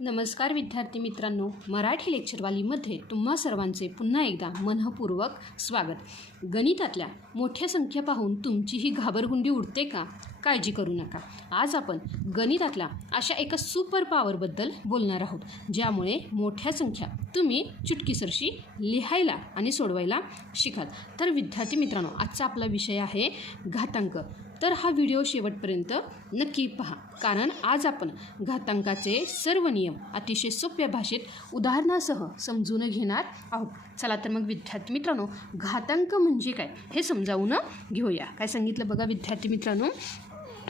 नमस्कार विद्यार्थी मित्रांनो, मराठी लेक्चरवालीमध्ये तुम्हा सर्वांचे पुन्हा एकदा मनःपूर्वक स्वागत। गणितातल्या मोठ्या संख्या पाहून तुमचीही घाबरगुंडी उडते का? काळजी करू नका। आज आपण गणितातल्या अशा एका सुपर पॉवरबद्दल बोलणार आहोत, ज्यामुळे मोठ्या संख्या तुम्ही चुटकीसरशी लिहायला आणि सोडवायला शिकाल। तर विद्यार्थी मित्रांनो, आजचा आपला विषय आहे घातांक। तर हा व्हिडिओ शेवटपर्यंत नक्की पहा, कारण आज आपण घातांकाचे सर्व नियम अतिशय सोप्या भाषेत उदाहरणासह समजून घेणार आहोत। चला तर मग विद्यार्थी मित्रांनो, घातांक म्हणजे काय हे समजावून घेऊया। काय सांगितलं बघा विद्यार्थी मित्रांनो,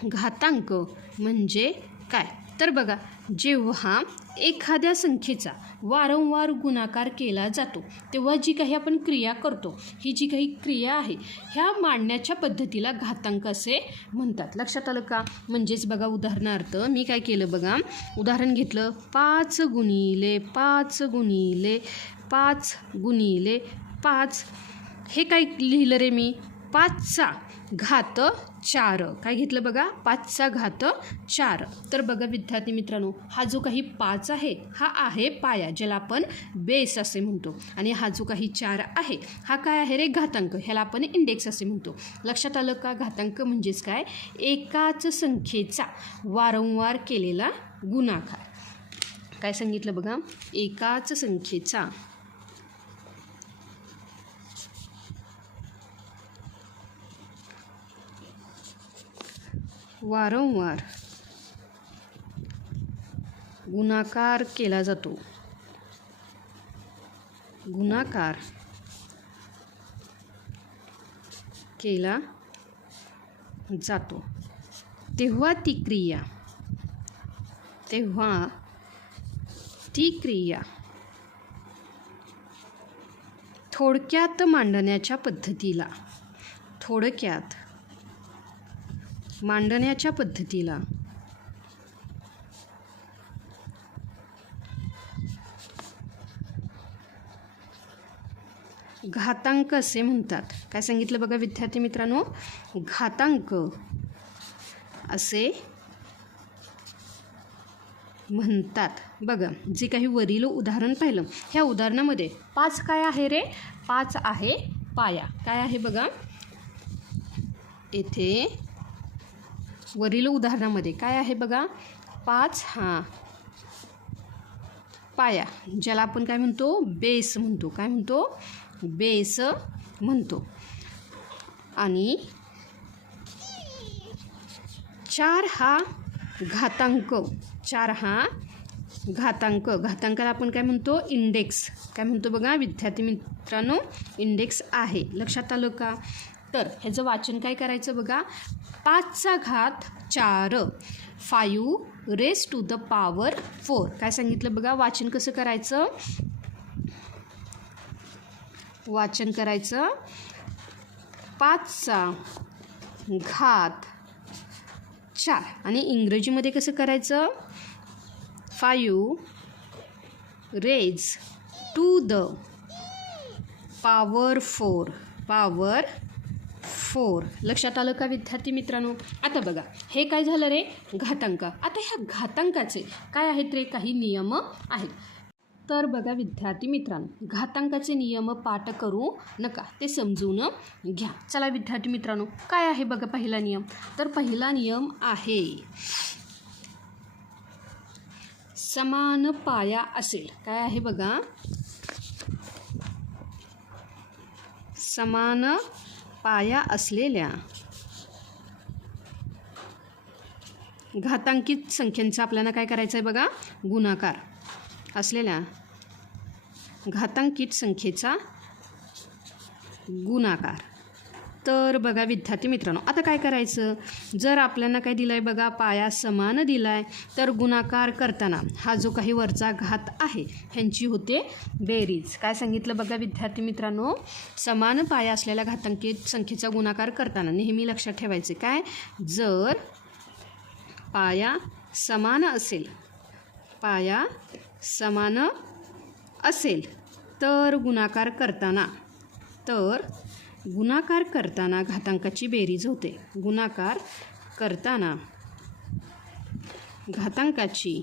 घातांक म्हणजे काय? तर बघा, जेव्हा एखाद्या संख्येचा वारंवार गुणाकार केला जातो तेव्हा जी काही आपण क्रिया करतो, ही जी काही क्रिया आहे ह्या मांडण्याच्या पद्धतीला घातांक असे म्हणतात। लक्षात आलं का? म्हणजेच बघा, उदाहरणार्थ मी काय केलं बघा, उदाहरण घेतलं 5 गुणिले 5 गुणिले 5 गुणिले 5। हे काय लिहिलं रे मी? 5चा घात 4। काय घेतलं बघा? 5चा घात 4। तर बघा विद्यार्थी मित्रांनो, हा जो काही 5 आहे हा आहे पाया, ज्याला आपण बेस असे म्हणतो, आणि हा जो काही 4 आहे हा काय आहे रे? घातांक, ह्याला आपण इंडेक्स असे म्हणतो। लक्षात आलं का? घातांक म्हणजेच काय? एकाच संख्येचा वारंवार केलेला गुणाकार। काय सांगितलं बघा? एकाच संख्येचा वारंवार गुणाकार केला जातो, गुणाकार केला जातो, तेव्हा ती क्रिया थोडक्यात मांडण्याच्या पद्धतीला घातांक असे म्हणतात। काय सांगितलं बघा विद्यार्थी मित्रांनो? घातांक असे म्हणतात। बघा, जे काही वरील उदाहरण पाहिलं, ह्या उदाहरणामध्ये 5 काय आहे रे? 5 आहे पाया। काय आहे बघा, येथे वरील उदाहरणामध्ये काय आहे बघा? 5 हा पाया, ज्याला आपण काय म्हणतो? बेस म्हणतो। काय म्हणतो? बेस म्हणतो। आणि 4 हा घातांक, 4 हा घातांक, घातांकाला आपण काय म्हणतो? इंडेक्स। काय म्हणतो बघा विद्यार्थी मित्रांनो? इंडेक्स आहे। लक्षात आलं का? तर ह्याचं वाचन काय करायचं बघा? 5चा घात 4, 5 raised to the power 4। काय सांगितलं बघा? वाचन कसं करायचं? वाचन करायचं 5चा घात 4, आणि इंग्रजीमध्ये कसं करायचं? 5 raised to the power 4। लक्षात आलं का विद्यार्थी मित्रांनो? आता बघा, हे काय झालं रे? घातांक। आता ह्या घातांकाचे काय आहेत रे? काही नियम आहेत। तर बघा विद्यार्थी मित्रांनो, घातांकाचे नियम पाठ करू नका, ते समजून घ्या। चला विद्यार्थी मित्रांनो, काय आहे बघा पहिला नियम? तर पहिला नियम आहे समान पाया असेल। काय आहे बघा? समान पाया असलेल्या घातांकित संख्यांचा आपल्याला काय करायचं आहे बघा? गुणाकार। असलेल्या घातांकित संख्येचा गुणाकार। तर बघा विद्यार्थी मित्रांनो, आता काय करायचं? जर आपल्याला काय दिलं आहे बघा? पाया समान दिला आहे, तर गुणाकार करताना हा जो काही वरचा घात आहे ह्यांची होते बेरीज। काय सांगितलं बघा विद्यार्थी मित्रांनो? समान पाया असलेल्या घातांकित संख्येचा गुणाकार करताना नेहमी लक्षात ठेवायचे काय? जर पाया समान असेल तर गुणाकार करताना घातांकाची बेरीज होते। गुणाकार करताना घातांकाची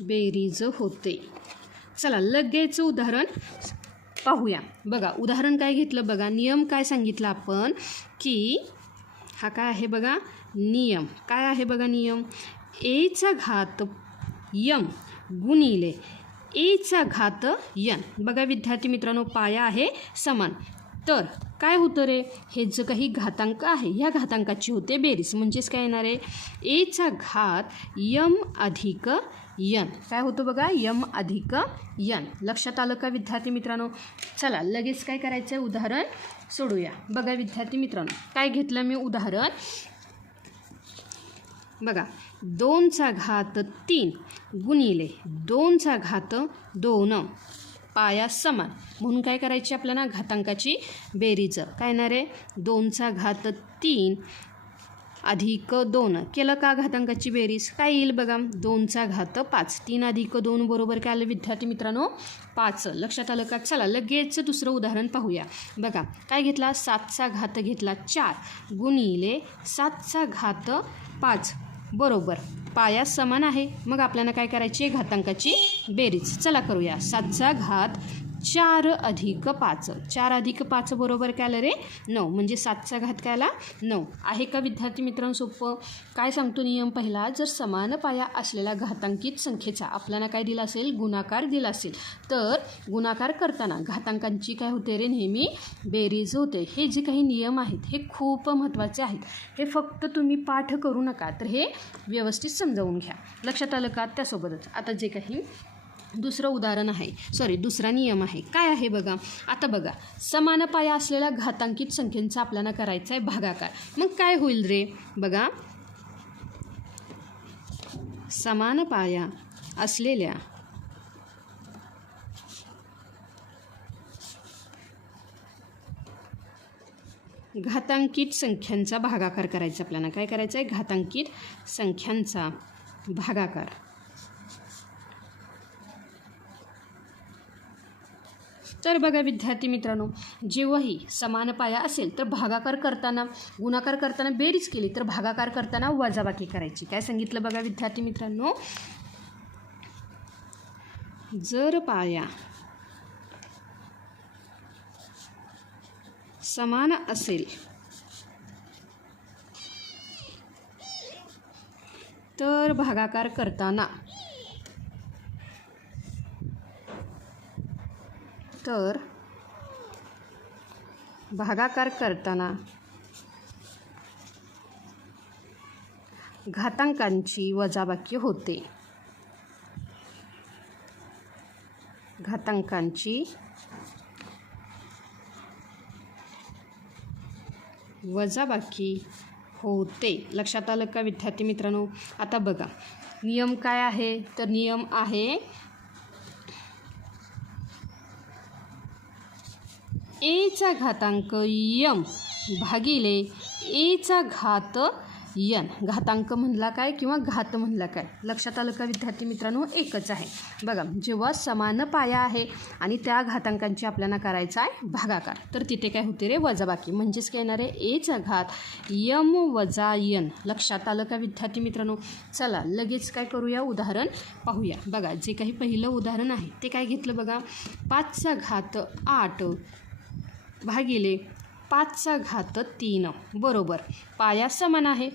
बेरीज होते. चला लगेच उदाहरण पाहूया. बघा उदाहरण काय घेतलं बघा. नियम काय सांगितलं आपण की हा काय आहे बघा नियम. काय आहे बघा नियम. एचा घात यम गुणिले एचा घात यन. बघा विद्यार्थी मित्रांनो पाया आहे समान. तर काय होतं रे. हे जे काही घातांक आहे ह्या घातांकाची होते बेरीज. म्हणजेच काय येणार आहे एचा घात यम अधिक यन. काय होतं बघा यम अधिक यन. लक्षात आलं का विद्यार्थी मित्रांनो. चला लगेच काय करायचं आहे उदाहरण सोडूया. बघा विद्यार्थी मित्रांनो काय घेतलं मी उदाहरण. बघा 2चा घात 3 गुणिले 2चा घात 2 पाया समान. म्हणून काय करायची आपल्याला घातांकाची बेरीज. काय येणार आहे 2चा घात 3 अधिक 2 केलं का घातांकाची बेरीज. काय येईल बघा 2चा घात 5. 3 अधिक 2 बरोबर काय आलं विद्यार्थी मित्रांनो 5. लक्षात आलं का. चला लगेच दुसरं उदाहरण पाहूया. बघा काय घेतला 7चा घात घेतला 4 गुणिले 7चा घात 5 बरोबर पाया समान आहे. मग आपल्याला काय करायची घातांकाची बेरीज. चला करूया. 7चा घात 4 अधिक 5. 4 अधिक 5 बरोबर काय आलं रे 9. म्हणजे 7चा घात काय आला 9. आहे का विद्यार्थी मित्रांनो सोपं. काय सांगतो नियम पहिला. जर समान पाया असलेल्या घातांकित संख्येचा आपल्याला काय दिला असेल गुणाकार दिला असेल तर गुणाकार करताना घातांकांची काय होते रे नेहमी बेरीज होते. हे जे काही नियम आहेत हे खूप महत्त्वाचे आहेत. हे फक्त तुम्ही पाठ करू नका तर हे व्यवस्थित समजावून घ्या. लक्षात आलं का. त्यासोबतच आता जे काही दुसरं उदाहरण आहे दुसरा नियम आहे. काय आहे बघा. आता बघा समान पाया असलेल्या घातांकित संख्येचा आपल्याला करायचा आहे भागाकार. मग काय होईल रे बघा. समान पाया असलेल्या घातांकित संख्यांचा भागाकार करायचा आपल्याला. काय करायचं आहे घातांकित संख्यांचा भागाकार. तर बघा विद्यार्थी मित्रांनो जेव्हाही समान पाया असेल तर भागाकार करताना गुणाकार करताना बेरीज केली तर भागाकार करताना वजाबाकी करायची. काय सांगितलं बघा विद्यार्थी मित्रांनो. जर पाया समान असेल तर भागाकार करताना घातांकांची वजाबाकी होते. घातांकांची वजाबाकी होते. लक्षात आलं का विद्यार्थी मित्रांनो. आता बघा नियम काय आहे तर नियम आहे एचा घातांक यम भागिले एचा घात यन. घातांक म्हणला काय किंवा घात म्हणला काय. लक्षात आलं का विद्यार्थी मित्रांनो एकच आहे. बघा जेव्हा समान पाया आहे आणि त्या घातांकांची आपल्याला करायचा आहे भागाकार तर तिथे काय होते रे वजाबाकी. म्हणजेच काय येणार आहे एचा घात यम वजा यन. लक्षात आलं का विद्यार्थी मित्रांनो. चला लगेच काय करूया उदाहरण पाहूया. बघा जे काही पहिलं उदाहरण आहे ते काय घेतलं बघा. 5चा घात 8 भागिले 5चा घात 3 बरोबर पाया समान आहे.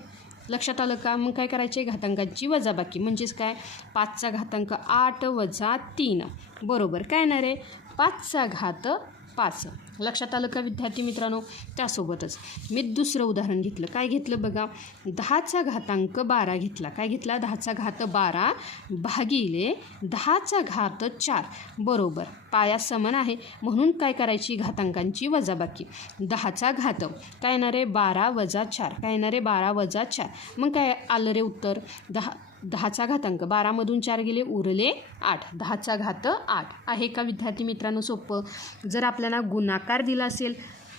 लक्षात आलं का. मग काय करायचे घातांकांची वजाबाकी. म्हणजेच काय 5चा घातांक 8 वजा 3 बरोबर काय येणार आहे 5चा घात 5. लक्षात आलं का विद्यार्थी मित्रांनो. त्यासोबतच मी दुसरं उदाहरण घेतलं. काय घेतलं बघा 10चा घातांक 12 घेतला. काय घेतला 10चा घात 12 भागिले 10चा घात 4 बरोबर पाया समान आहे. म्हणून काय करायची घातांकांची वजाबाकी. 10चा घात काय येणार आहे 12 वजा 4. काय येणार आहे 12 वजा 4. मग काय आलं रे उत्तर 10चा घातांक 12मधून 4 गेले उरले 8. 10चा घात 8 आहे का विद्यार्थी मित्रांनो सोपं. जर आपल्याला गुणाकार दिला असेल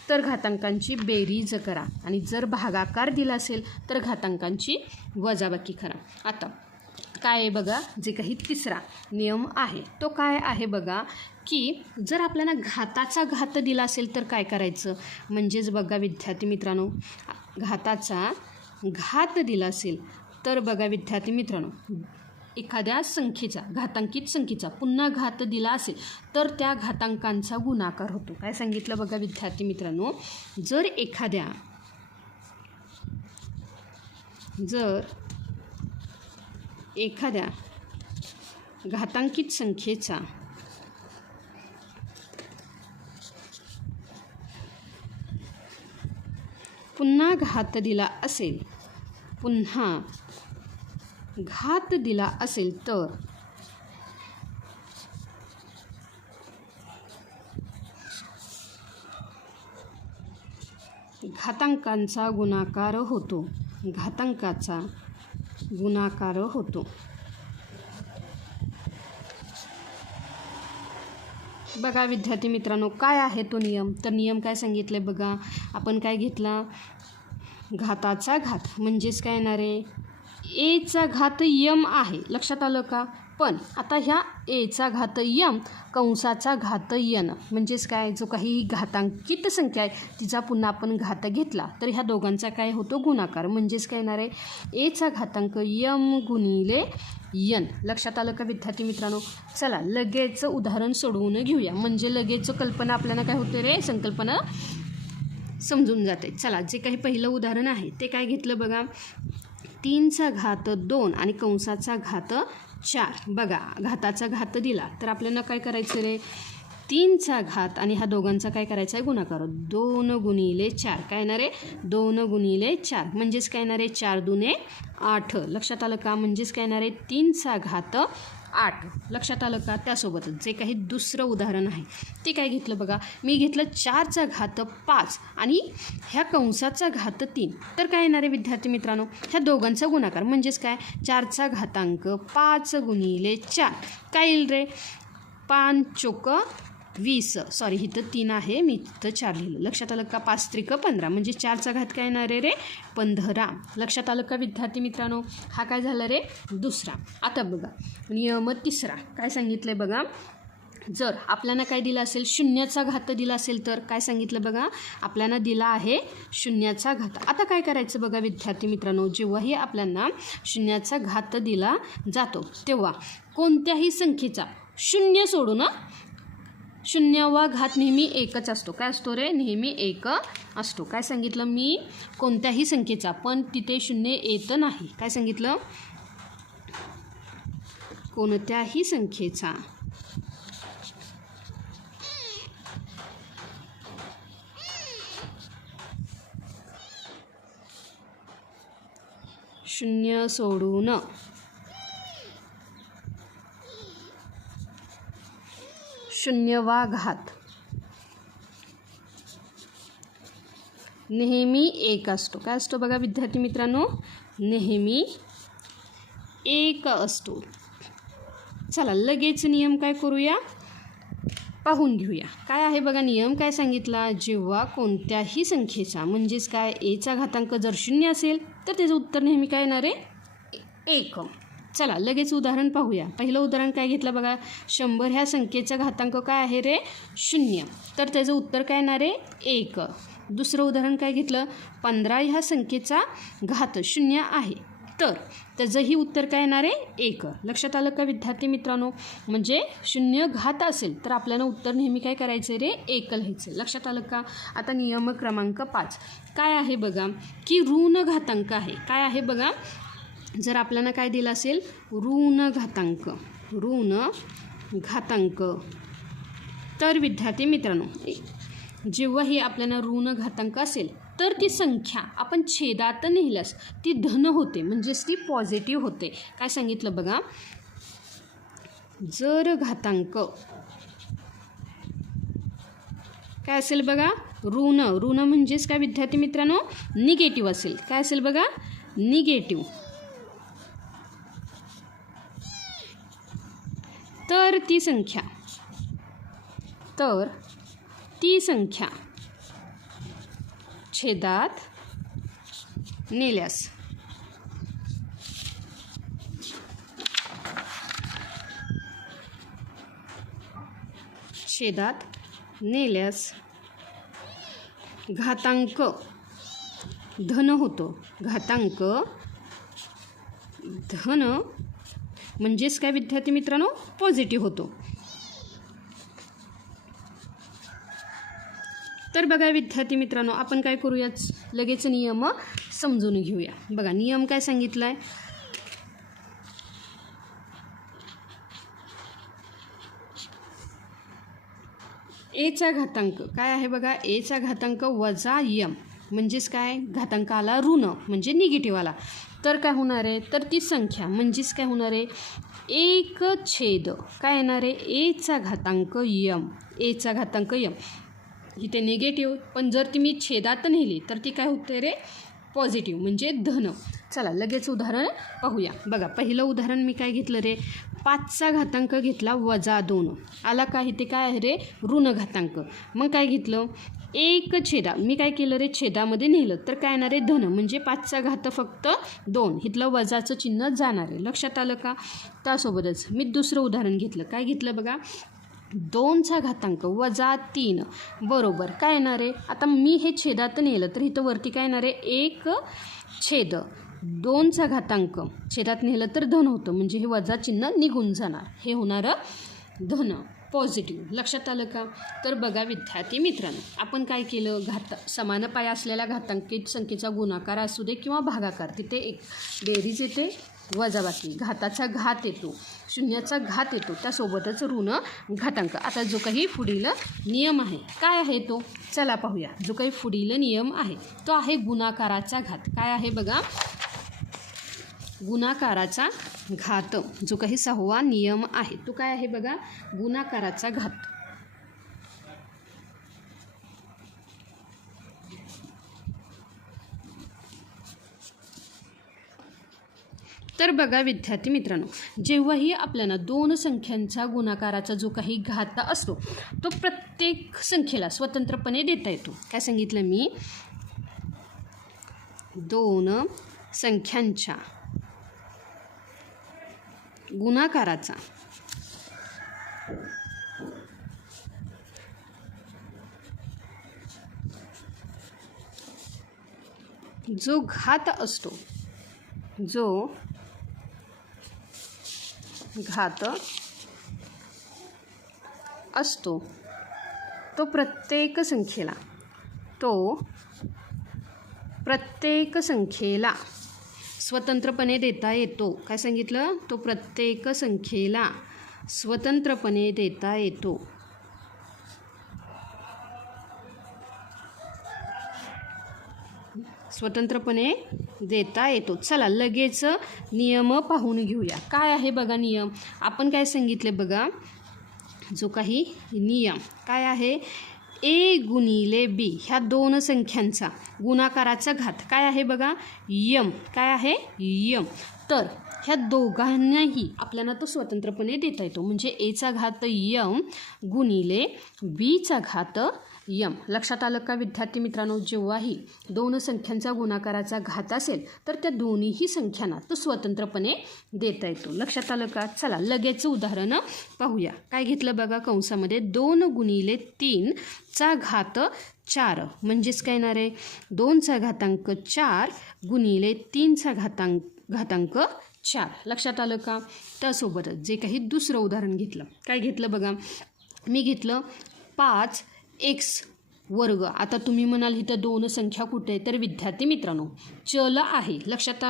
तर घातांकांची बेरीज करा आणि जर भागाकार दिला असेल तर घातांकांची वजाबाकी करा. आता काय आहे बघा जे काही तिसरा नियम आहे तो काय आहे बघा की जर आपल्याला घाताचा घात दिला असेल तर काय करायचं. म्हणजेच बघा विद्यार्थी मित्रांनो घाताचा घात दिला असेल तर बघा विद्यार्थी मित्रांनो एखाद्या संख्येचा, घातांकित संख्येचा पुन्हा घात दिला असेल तर त्या घातांकांचा गुणाकार होतो. काय सांगितलं बघा विद्यार्थी मित्रांनो, जर एखाद्या घातांकित संख्येचा पुन्हा घात दिला असेल तर घातांकाचा गुणाकार होतो. बघा विद्यार्थी मित्रांनो, काय आहे तो नियम? तर नियम काय सांगितले बघा, आपण काय घेतला, घाताचा घात म्हणजेच काय येणार आहे, एचा घात यम आहे. लक्षात आलं का? पण आता ह्या एचा घात यम कंसाचा घात यन म्हणजेच काय, जो काही घातांकित संख्या आहे तिचा पुन्हा आपण घात घेतला तर ह्या दोघांचा काय होतो, गुणाकार. म्हणजेच काय येणार आहे, एचा घातांक यम गुणिले यन. लक्षात आलं का विद्यार्थी मित्रांनो? चला लगेच उदाहरण सोडवून घेऊया, म्हणजे लगेच कल्पना आपल्याला काय होते रे, संकल्पना समजून जाते. चला, जे काही पहिलं उदाहरण आहे ते काय घेतलं बघा, 3चा घात 2 आणि कंसाचा घात 4. बघा घाताचा घात दिला तर आपल्याला काय करायचं रे, 3चा घात आणि ह्या दोघांचा काय करायचा आहे, गुणाकार. 2 गुणिले 4 काय येणार आहे, 2 गुणिले 4 म्हणजेच काय येणार आहे, 4 दुने 8. लक्षात आलं का? म्हणजेच काय येणार आहे, 3चा घात 8. लक्षात आलं का? त्यासोबतच जे काही दुसरं उदाहरण आहे ते काय घेतलं बघा, मी घेतलं 4चा घात 5 आणि ह्या कंसाचा घात 3. तर काय येणार आहे विद्यार्थी मित्रांनो, ह्या दोघांचा गुणाकार. म्हणजेच काय, 4चा घातांक 5 गुणिले 4 काय येईल रे, 5 चोक 20. सॉरी, इथं 3 आहे, मी इथं 4 लिहिलं. लक्षात आलं का? 5 त्रिक 15 म्हणजे 4चा घात काय येणार आहे रे, 15. लक्षात आलं का विद्यार्थी मित्रांनो? हा काय झाला रे, दुसरा. आता बघा नियम तिसरा काय सांगितलं आहे बघा, जर आपल्याला काय दिलं असेल, शून्याचा घात दिला असेल तर काय सांगितलं बघा, आपल्याला दिला आहे शून्याचा घात. आता काय करायचं बघा विद्यार्थी मित्रांनो, जेव्हाही आपल्याला शून्याचा घात दिला जातो तेव्हा कोणत्याही संख्येचा शून्य सोडून, शून्यावा घात नेहमी एकच असतो. काय असतो रे, नेहमी एक असतो. काय सांगितलं मी, कोणत्याही संख्येचा, पण तिथे शून्य येत नाही. काय सांगितलं, कोणत्याही संख्येचा शून्य सोडून शून्यवा घात नेहमी एक असतो. काय असतो बघा विद्यार्थी मित्रांनो, नेहमी एक असतो. चला लगेच नियम काय करूया, पाहून घेऊया. काय आहे बघा नियम, काय सांगितला, जेव्हा कोणत्याही संख्येचा म्हणजेच काय एचा घातांक जर शून्य असेल तर त्याचं उत्तर नेहमी काय येणार आहे, 1. चला लगेच उदाहरण पाहूया. पहिलं उदाहरण काय घेतलं बघा, 100 ह्या संख्येचा घातांक काय आहे रे, 0. तर त्याचं उत्तर काय येणार आहे, 1. दुसरं उदाहरण काय घेतलं, 15 ह्या संख्येचा घात 0 आहे तर त्याचंही उत्तर काय येणार आहे, 1. लक्षात आलं का विद्यार्थी मित्रांनो? म्हणजे 0 घात असेल तर आपल्याला उत्तर नेहमी काय करायचं रे, 1 लिहायचं. लक्षात आलं का? आता नियम क्रमांक 5 काय आहे बघा, की ऋण घातांक आहे. काय आहे बघा, जर आपल्याला काय दिलं असेल, ऋण घातांक तर विद्यार्थी मित्रांनो, जेव्हाही आपल्याला ऋण घातांक असेल तर ती संख्या आपण छेदात नेल्यास ती धन होते, म्हणजेच ती पॉझिटिव्ह होते. काय सांगितलं बघा, जर घातांक काय असेल बघा, ऋण म्हणजेच काय विद्यार्थी मित्रांनो, निगेटिव्ह असेल. काय असेल बघा, निगेटिव्ह. तर ती संख्या छेदात नेल्यास घातांक धन होतो. घातांक धन म्हणजेच काय विद्यार्थी मित्रांनो, पॉझिटिव्ह होतो. तर बघा विद्यार्थी मित्रांनो, आपण काय करूयाच, लगेच नियम समजून घेऊया. बघा नियम काय सांगितला आहे, एचा घातांक काय आहे बघा, एचा घातांक वजा यम म्हणजेच काय, घातांकाला ऋण म्हणजे निगेटिव्ह आला तर काय होणार आहे, तर ती संख्या म्हणजेच काय होणार आहे, 1/, काय येणार आहे, एचा घातांक यम, एचा घातांक यम. इथे निगेटिव्ह, पण जर ती मी छेदात नेली तर ती काय होते रे, पॉझिटिव्ह म्हणजे धन. चला लगेच उदाहरण पाहूया. बघा पहिलं उदाहरण मी काय घेतलं रे, 5चा घातांक घेतला -2 आला का, इथे काय आहे रे, ऋण घातांक. मग काय घेतलं, 1/, मी काय केलं रे, छेदामध्ये नेलं तर काय येणार आहे, धन म्हणजे 5चा घात फक्त 2, इथलं वजाचं चिन्ह जाणार आहे. लक्षात आलं का. त्यासोबतच मी दुसरं उदाहरण घेतलं, काय घेतलं बघा, 2चा घातांक -3 बरोबर काय येणार आहे, आता मी हे छेदात नेलं तर इथं वरती काय येणार आहे, 1/2चा घातांक छेदात नेलं तर धन होतं म्हणजे हे वजा चिन्ह निघून जाणार, हे होणारं धन, पॉझिटिव्ह. लक्षात आलं का. तर बघा विद्यार्थी मित्रांनो, आपण काय केलं, समान पाया असलेल्या घातांकित संख्येचा गुणाकार असू दे किंवा भागाकार, तिथे एक बेरीज येते, वजाबाकी, घाताचा घात येतो, शून्याचा घात येतो, त्यासोबतच ऋण घातांक. आता जो काही पुढील नियम आहे काय आहे तो, चला पाहूया. जो काही पुढील नियम आहे तो आहे गुणाकाराचा घात. काय आहे बघा, गुणाकाराचा घात. जो काही 6वा नियम आहे तो काय आहे बघा, गुणाकाराचा घात. तर बघा विद्यार्थी मित्रांनो, जेव्हाही आपल्याला 2 संख्यांचा गुणाकाराचा जो काही घात असतो तो प्रत्येक संख्येला स्वतंत्रपणे देता येतो. काय सांगितलं मी, 2 संख्यांच्या गुणाकाराचा जो घात असतो, जो घात असतो तो प्रत्येक संख्येला स्वतंत्रपणे देता येतो. काय सांगितलं, तो प्रत्येक संख्येला स्वतंत्रपणे देता येतो. स्वतंत्रपणे देता येतो. चला लगेच नियम पाहून घेऊया. काय आहे बघा नियम, आपण काय सांगितले बघा, जो काही नियम काय आहे, ए गुणिले बी ह्या 2 संख्यांचा गुणाकाराचा घात काय आहे बघा, यम. काय आहे, यम. तर ह्या दोघांनाही आपल्याला तो स्वतंत्रपणे देता येतो म्हणजे एचा घात यम गुणिले बीचा घात यम. लक्षात आलं का विद्यार्थी मित्रांनो, जेव्हाही 2 संख्यांचा गुणाकाराचा घात असेल तर त्या दोन्हीही संख्यांना तो स्वतंत्रपणे देता येतो. लक्षात आलं का. चला लगेच उदाहरण पाहूया. काय घेतलं बघा, कंसामध्ये 2 गुणिले 3चा घात 4 म्हणजेच काय येणार आहे, 2चा घातांक 4 गुणिले 3चा घातांक 4. लक्षात आलं का. त्यासोबतच जे काही दुसरं उदाहरण घेतलं, काय घेतलं बघा, मी घेतलं 5x वर्ग. आता तुम्ही म्हणाल इथं 2 संख्या कुठे आहे, तर विद्यार्थी मित्रांनो चल आहे. लक्षात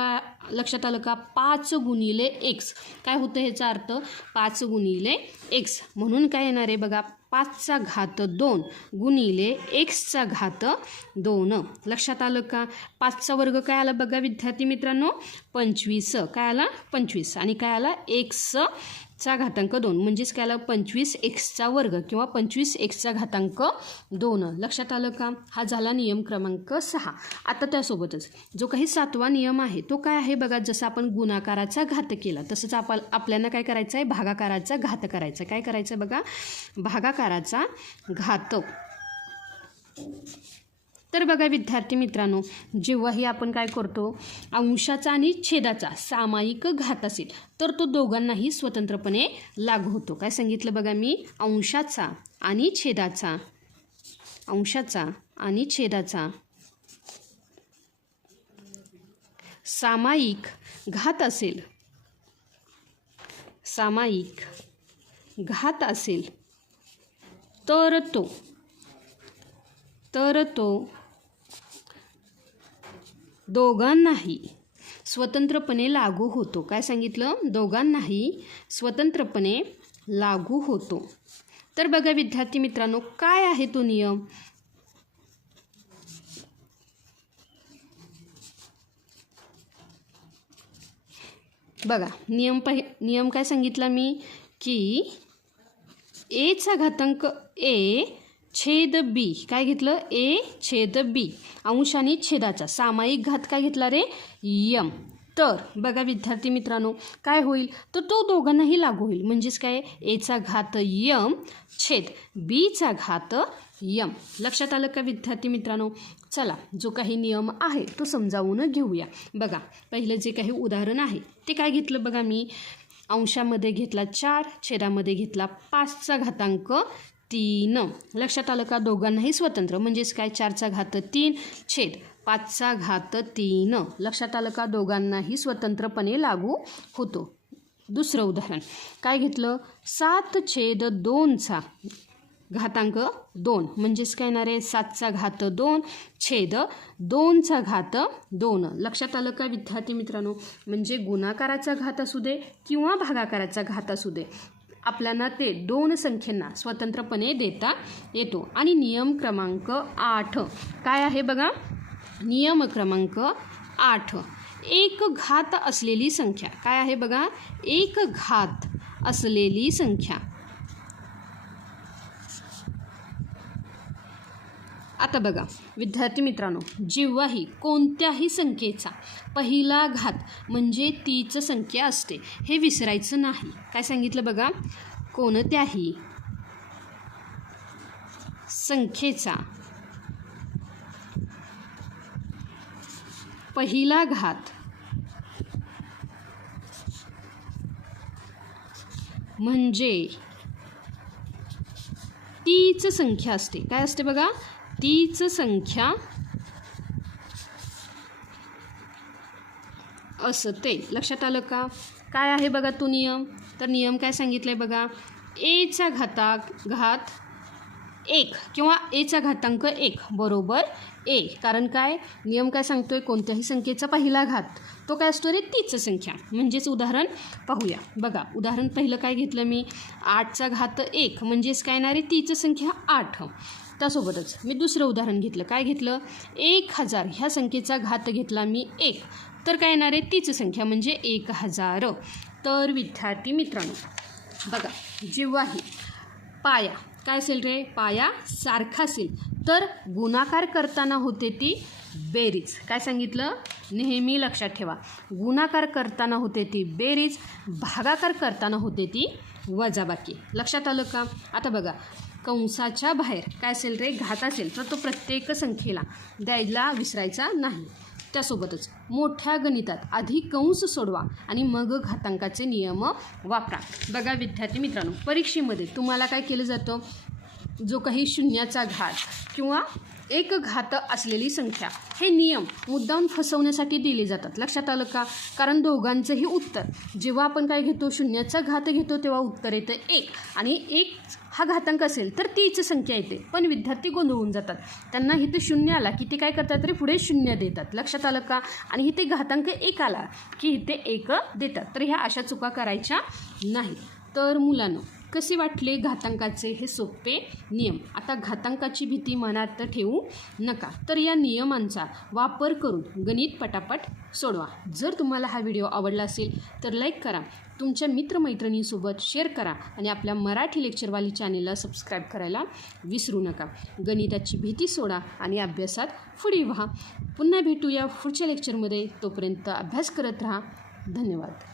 आलं का. 5 गुणिले x काय होतं, ह्याचा अर्थ 5 गुणिले x म्हणून काय येणार आहे बघा, 5चा घात 2 गुणिले xचा घात 2. लक्षात आलं का. 5चा वर्ग काय आला बघा विद्यार्थी मित्रांनो, 25. काय आला, 25. आणि काय आला, xचा घातांक 2 म्हणजेच काय आला, 25xचा वर्ग किंवा 25xचा घातांक 2. लक्षात आलं का. हा झाला नियम क्रमांक 6. आता त्यासोबतच जो काही 7वा नियम आहे तो काय आहे बघा, जसं आपण गुणाकाराचा घात केला तसंच आपल्याला काय करायचं आहे, भागाकाराचा घात करायचा. काय करायचं बघा, भागाकाराचा घात. तर बघा विद्यार्थी मित्रांनो, जेव्हाही आपण काय करतो, अंशाचा आणि छेदाचा सामायिक घात असेल तर तो दोघांनाही स्वतंत्रपणे लागू होतो. काय सांगितलं बघा मी, अंशाचा आणि छेदाचा सामायिक घात असेल सामायिक घात असेल तर तो दोघांनाही स्वतंत्रपणे लागू होतो. काय सांगितलं? दोघांनाही स्वतंत्रपणे लागू होतो. तर बघा विद्यार्थी मित्रांनो, काय आहे तो नियम? बघा नियम काय सांगितला मी की एचा घातांक ए छेद बी. काय घेतलं? ए छेद बी. अंश आणि छेदाचा सामायिक घात काय घेतला रे? यम. तर बघा विद्यार्थी मित्रांनो, काय होईल? तर तो दोघांनाही लागू होईल. म्हणजेच काय? एचा घात यम छेद बीचा घात यम. लक्षात आलं का विद्यार्थी मित्रांनो? चला, जो काही नियम आहे तो समजावून घेऊया. बघा पहिलं जे काही उदाहरण आहे ते काय घेतलं बघा मी. अंशामध्ये घेतला 4, छेदामध्ये घेतला 5चा घातांक 3. लक्षात आलं का? दोघांनाही स्वतंत्र. म्हणजेच काय? 4चा घात 3 छेद 5चा घात 3. लक्षात आलं का? दोघांनाही स्वतंत्रपणे लागू होतो. दुसरं उदाहरण काय घेतलं? 7/2चा घातांक 2. म्हणजेच काय येणार आहे? 7चा घात 2 छेद 2चा घात 2. लक्षात आलं का विद्यार्थी मित्रांनो? म्हणजे गुणाकाराचा घात असू दे किंवा भागाकाराचा घात असू दे, आपल्याला ते दोन संख्येंना स्वतंत्रपणे देता येतो. आणि नियम क्रमांक 8 काय आहे बघा? नियम क्रमांक 8, एक घात असलेली संख्या. काय आहे बघा? एक घात असलेली संख्या. आता बघा विद्यार्थी मित्रांनो, जेव्हाही कोणत्याही संख्येचा पहिला घात म्हणजे तीच संख्या असते, हे विसरायचं नाही. काय सांगितलं बघा? कोणत्याही संख्येचा पहिला घात म्हणजे तीच संख्या असते. काय असते बघा? तीच संख्या असते. लक्षात आलं का? काय आहे बघा तो नियम? तर नियम काय सांगितलंय बघा? एचा घात 1 किंवा एचा घातांक 1 बरोबर ए. कारण काय? नियम काय सांगतोय? कोणत्याही संख्येचा पहिला घात तो काय असतो रे? तीच संख्या. म्हणजेच उदाहरण पाहूया. बघा उदाहरण पहिलं काय घेतलं मी? 8चा घात 1 म्हणजेच काय येणार आहे? तीच संख्या 8. त्यासोबतच मी दुसरं उदाहरण घेतलं. काय घेतलं? 1000 ह्या संख्येचा घात घेतला मी 1. तर काय येणार आहे? तीच संख्या म्हणजे 1000. तर विद्यार्थी मित्रांनो बघा, जेव्हाही पाया काय असेल रे? पाया सारखा असेल तर गुणाकार करताना होते ती बेरीज. काय सांगितलं? नेहमी लक्षात ठेवा. गुणाकार करताना होते ती बेरीज, भागाकार करताना होते ती वजाबाकी. लक्षात आलं का? आता बघा कंसाच्या बाहेर काय असेल रे? घात असेल तर तो प्रत्येक संख्येला द्यायला विसरायचा नाही. त्यासोबतच मोठ्या गणितात आधी कंस सोडवा आणि मग घातांकाचे नियम वापरा. बघा विद्यार्थी मित्रांनो, परीक्षेमध्ये तुम्हाला काय केलं जातं? जो काही शून्याचा घात किंवा एक घात असलेली संख्या, हे नियम मुद्दाम फसवण्यासाठी दिले जातात. लक्षात आलं का? कारण दोघांचंही उत्तर जेव्हा आपण काय घेतो? शून्याचा घात घेतो तेव्हा उत्तर येतं 1 आणि 1 हा घातांक असेल तर तीच संख्या येते. पण विद्यार्थी गोंधळून जातात. त्यांना इथे 0 आला की ते काय करतात रे? पुढे 0 देतात. लक्षात आलं का? आणि इथे घातांक 1 आला की इथे 1 देतात. तर ह्या अशा चुका करायच्या नाही. तर मुलांनो, कसे वाटले घातांकाचे हे सोपे नियम? आता घातांकाची भीती मनात ठेवू नका. तर या नियमांचा वापर करून गणित पटापट सोडवा. जर तुम्हाला हा व्हिडिओ आवडला असेल तर लाईक करा, तुमच्या मित्रमैत्रिणींसोबत शेअर करा आणि आपल्या मराठी लेक्चरवाली चॅनेलला सबस्क्राईब करायला विसरू नका. गणिताची भीती सोडा आणि अभ्यासात पुढे व्हा. पुन्हा भेटूया पुढच्या लेक्चरमध्ये. तोपर्यंत अभ्यास करत राहा. धन्यवाद.